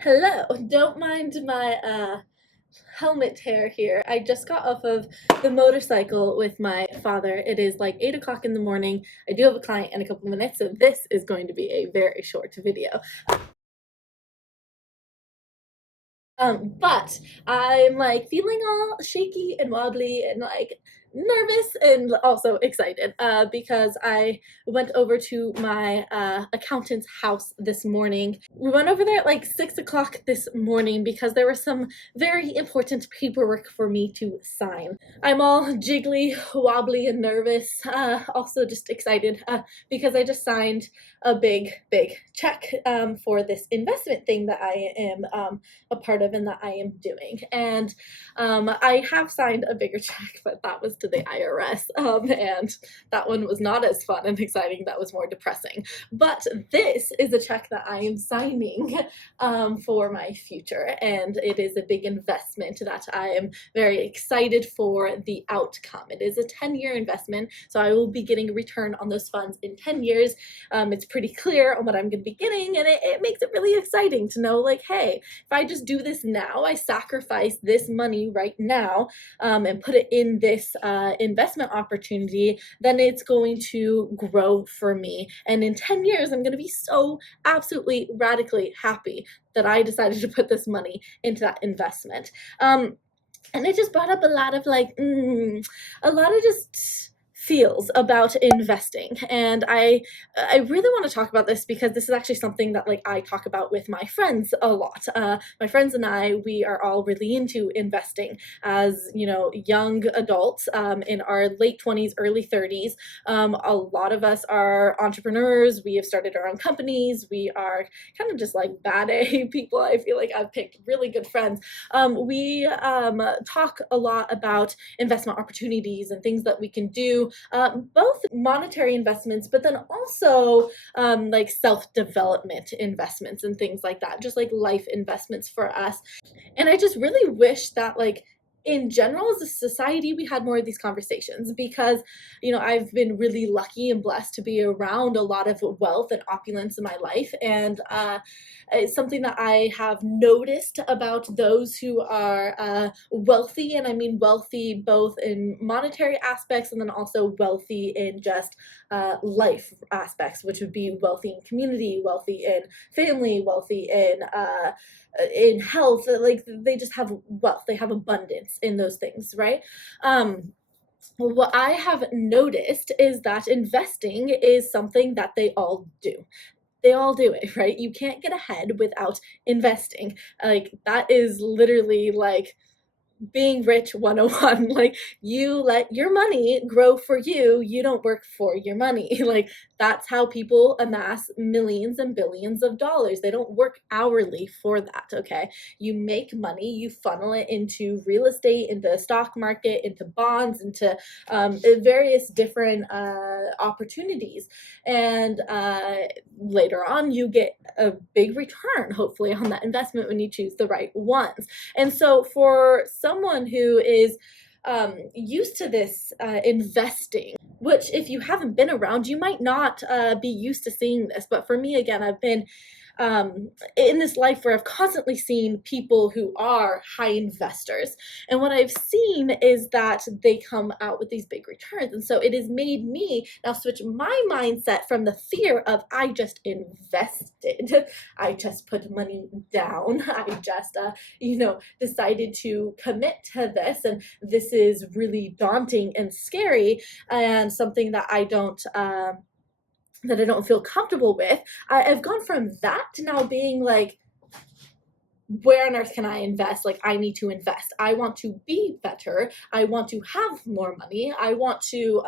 Hello, don't mind my helmet hair here. I just got off of the motorcycle with my father. It is like 8 o'clock in the morning. I do have a client in a couple minutes, so this is going to be a very short video. But I'm like feeling all shaky and wobbly and like nervous and also excited because I went over to my accountant's house this morning. We went over there at like 6 o'clock this morning because there was some very important paperwork for me to sign. I'm all jiggly, wobbly, and nervous. Also just excited because I just signed a big check for this investment thing that I am a part of and that I am doing. And I have signed a bigger check, but that was to the IRS. And that one was not as fun and exciting. That was more depressing. But this is a check that I am signing for my future. And it is a big investment that I am very excited for the outcome. It is a 10-year investment, so I will be getting a return on those funds in 10 years. It's pretty clear on what I'm going to be getting, and it makes it really exciting to know, like, hey, if I just do this now, I sacrifice this money right now and put it in this investment opportunity, then it's going to grow for me. And in 10 years, I'm going to be so absolutely radically happy that I decided to put this money into that investment. And it just brought up a lot of like, a lot of just feels about investing. And I really want to talk about this because this is actually something that like I talk about with my friends a lot. My friends and I, we are all really into investing as, you know, young adults in our late 20s, early 30s. A lot of us are entrepreneurs. We have started our own companies. We are kind of just like bad A people. I feel like I've picked really good friends. We talk a lot about investment opportunities and things that we can do, both monetary investments, but then also like self-development investments and things like that, just like life investments for us. And I just really wish that like in general as a society we had more of these conversations because, you know, I've been really lucky and blessed to be around a lot of wealth and opulence in my life. And it's something that I have noticed about those who are wealthy, and I mean wealthy both in monetary aspects and then also wealthy in just life aspects, which would be wealthy in community, wealthy in family, wealthy in health. Like they just have wealth, they have abundance in those things, right? What I have noticed is that investing is something that they all do. They all do it, right? You can't get ahead without investing. Like that is literally like being rich 101. Like you let your money grow for you, you don't work for your money. Like that's how people amass millions and billions of dollars. They don't work hourly for that. Okay, you make money, you funnel it into real estate, into the stock market, into bonds, into various different opportunities, and later on you get a big return hopefully on that investment when you choose the right ones. And so for someone who is used to this investing, which if you haven't been around, you might not be used to seeing this. But for me, again, I've been in this life where I've constantly seen people who are high investors. And what I've seen is that they come out with these big returns. And so it has made me now switch my mindset from the fear of I just invested, I just put money down, I just, decided to commit to this. And this is really daunting and scary and something that I don't feel comfortable with. I've gone from that to now being like, where on earth can I invest? Like, I need to invest. I want to be better. I want to have more money. I want to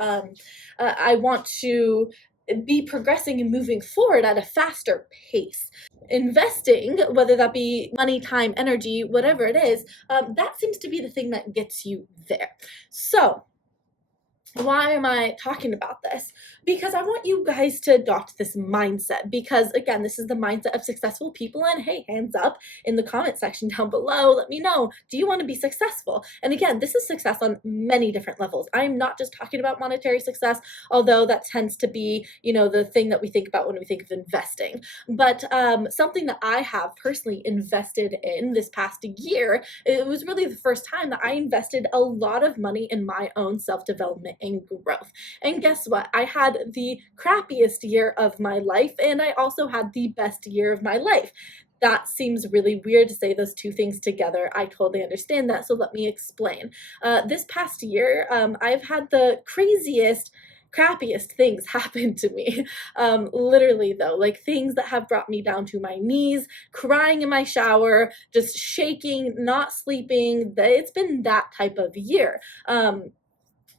be progressing and moving forward at a faster pace. Investing, whether that be money, time, energy, whatever it is, that seems to be the thing that gets you there. So why am I talking about this? because I want you guys to adopt this mindset, because again, this is the mindset of successful people. And hey, hands up in the comment section down below, let me know, do you want to be successful? And again, this is success on many different levels. I'm not just talking about monetary success, although that tends to be, the thing that we think about when we think of investing. But something that I have personally invested in this past year, it was really the first time that I invested a lot of money in my own self-development and growth. And guess what? I had the crappiest year of my life, and I also had the best year of my life. That seems really weird to say those two things together. I totally understand that, so let me explain. This past year, I've had the craziest, crappiest things happen to me. Literally though, like things that have brought me down to my knees, crying in my shower, just shaking, not sleeping. It's been that type of year.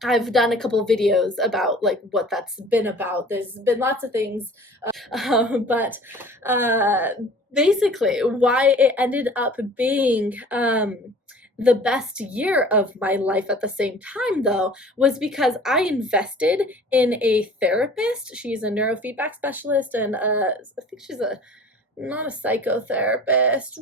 I've done a couple of videos about like what that's been about. There's been lots of things, but basically why it ended up being the best year of my life at the same time though was because I invested in a therapist. She's a neurofeedback specialist, and I think she's not a psychotherapist.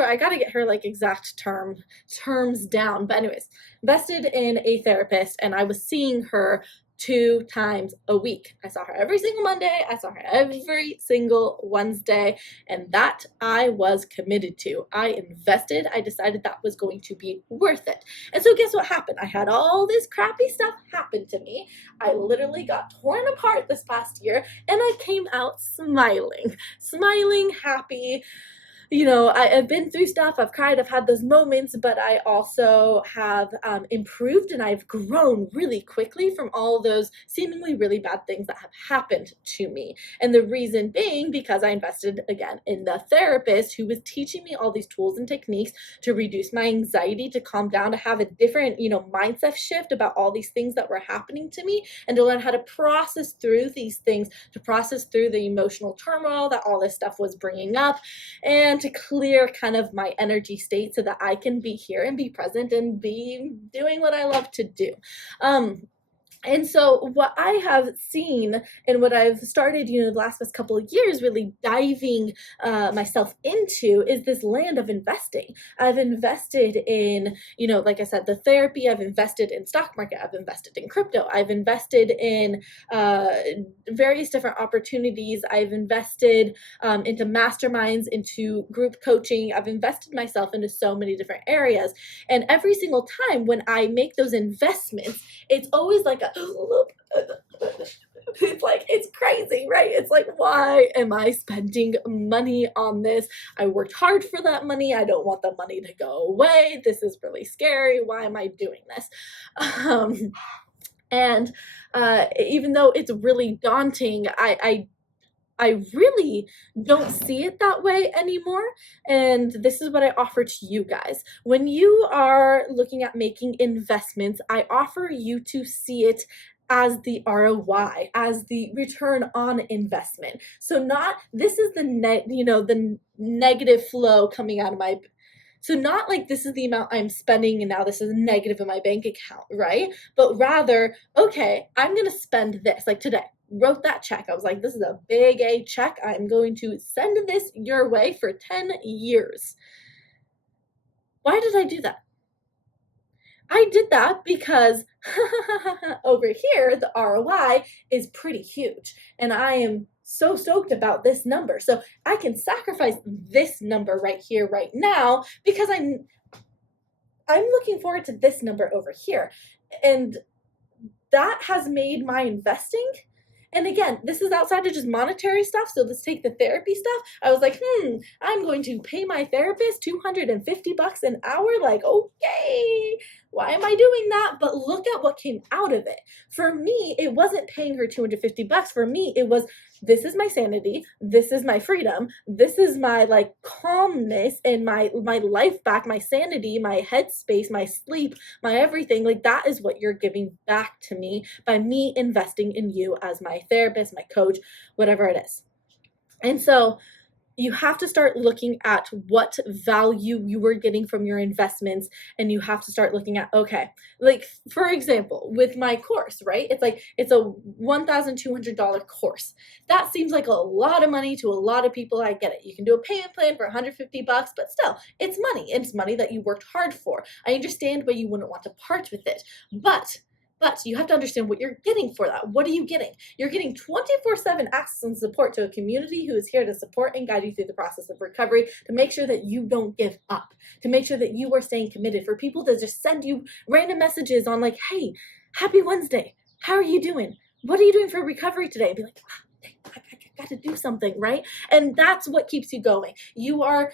I gotta get her like exact terms down. But anyways, invested in a therapist, and I was seeing her 2 times a week. I saw her every single Monday. I saw her every single Wednesday, and that I was committed to. I invested. I decided that was going to be worth it. And so guess what happened? I had all this crappy stuff happen to me. I literally got torn apart this past year, and I came out smiling, happy. I've been through stuff, I've cried, I've had those moments, but I also have improved, and I've grown really quickly from all those seemingly really bad things that have happened to me. And the reason being because I invested again in the therapist who was teaching me all these tools and techniques to reduce my anxiety, to calm down, to have a different, mindset shift about all these things that were happening to me, and to learn how to process through these things, to process through the emotional turmoil that all this stuff was bringing up, and to clear kind of my energy state so that I can be here and be present and be doing what I love to do. And so what I have seen and what I've started, the last couple of years really diving myself into is this land of investing. I've invested in, like I said, the therapy. I've invested in stock market. I've invested in crypto. I've invested in various different opportunities. I've invested into masterminds, into group coaching. I've invested myself into so many different areas. And every single time when I make those investments, it's always like it's crazy, right? It's like, why am I spending money on this? I worked hard for that money. I don't want the money to go away. This is really scary. Why am I doing this? And even though it's really daunting, I really don't see it that way anymore. And this is what I offer to you guys. When you are looking at making investments, I offer you to see it as the ROI, as the return on investment. So not, this is the negative flow coming out of my, so not like this is the amount I'm spending and now this is negative in my bank account, right? But rather, okay, I'm going to spend this, like today. Wrote that check. I was like, this is a big A check. I'm going to send this your way for 10 years. Why did I do that? I did that because over here, the ROI is pretty huge. And I am so stoked about this number. So I can sacrifice this number right here, right now, because I'm looking forward to this number over here. And that has made my investing. And again, this is outside of just monetary stuff. So let's take the therapy stuff. I was like, I'm going to pay my therapist $250 an hour. Like, okay, why am I doing that? But look at what came out of it. For me, it wasn't paying her $250. For me, it was, this is my sanity. This is my freedom. This is my like calmness and my life back, my sanity, my headspace, my sleep, my everything. Like that is what you're giving back to me by me investing in you as my therapist, my coach, whatever it is. And so you have to start looking at what value you were getting from your investments, and you have to start looking at, okay, like for example, with my course, right? It's like it's a $1,200 course. That seems like a lot of money to a lot of people. I get it. You can do a payment plan for $150, but still, it's money. It's money that you worked hard for. I understand why you wouldn't want to part with it, but you have to understand what you're getting for that. What are you getting? You're getting 24/7 access and support to a community who is here to support and guide you through the process of recovery, to make sure that you don't give up, to make sure that you are staying committed, for people to just send you random messages on like, hey, happy Wednesday. How are you doing? What are you doing for recovery today? Be like, I got to do something, right? And that's what keeps you going. You are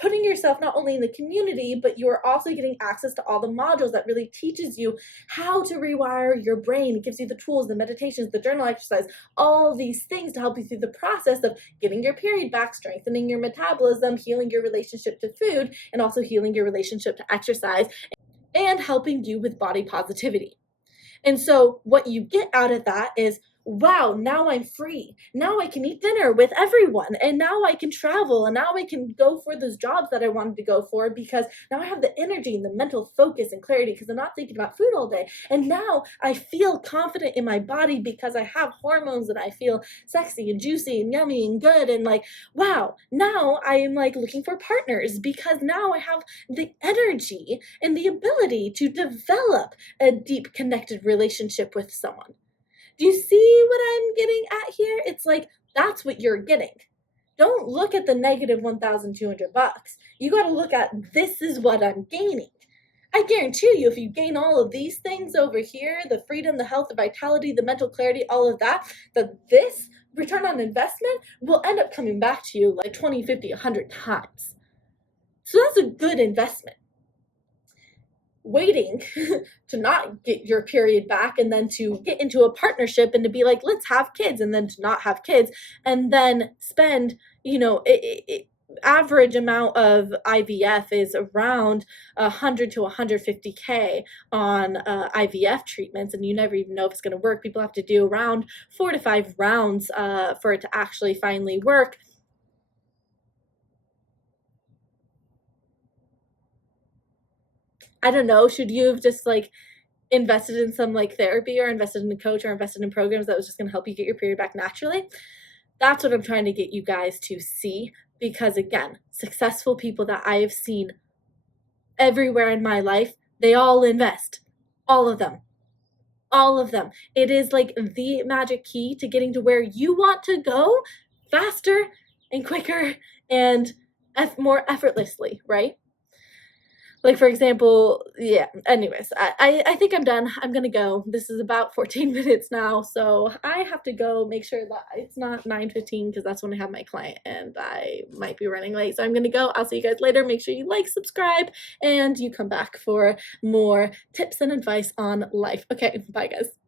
putting yourself not only in the community, but you are also getting access to all the modules that really teaches you how to rewire your brain. It gives you the tools, the meditations, the journal exercise, all these things to help you through the process of getting your period back, strengthening your metabolism, healing your relationship to food, and also healing your relationship to exercise, and helping you with body positivity. And so what you get out of that is, wow, now I'm free. Now I can eat dinner with everyone. And now I can travel. And now I can go for those jobs that I wanted to go for, because now I have the energy and the mental focus and clarity because I'm not thinking about food all day. And now I feel confident in my body because I have hormones and I feel sexy and juicy and yummy and good. And like, wow, now I am like looking for partners because now I have the energy and the ability to develop a deep connected relationship with someone. Do you see what I'm getting at here? It's like, that's what you're getting. Don't look at the negative $1,200. You got to look at, this is what I'm gaining. I guarantee you, if you gain all of these things over here, the freedom, the health, the vitality, the mental clarity, all of that, this return on investment will end up coming back to you like 20, 50, 100 times. So that's a good investment. Waiting to not get your period back and then to get into a partnership and to be like, let's have kids, and then to not have kids and then spend, average amount of IVF is around 100 to 150K on IVF treatments, and you never even know if it's going to work. People have to do around 4 to 5 rounds for it to actually finally work. I don't know, should you have just like invested in some like therapy, or invested in a coach, or invested in programs that was just going to help you get your period back naturally? That's what I'm trying to get you guys to see, because again, successful people that I have seen everywhere in my life, they all invest. All of them. All of them. It is like the magic key to getting to where you want to go faster and quicker and more effortlessly, right? Like, for example, yeah, anyways, I think I'm done. I'm gonna go. This is about 14 minutes now, so I have to go make sure that it's not 9:15, because that's when I have my client and I might be running late. So I'm gonna go. I'll see you guys later. Make sure you like, subscribe, and you come back for more tips and advice on life. Okay, bye guys.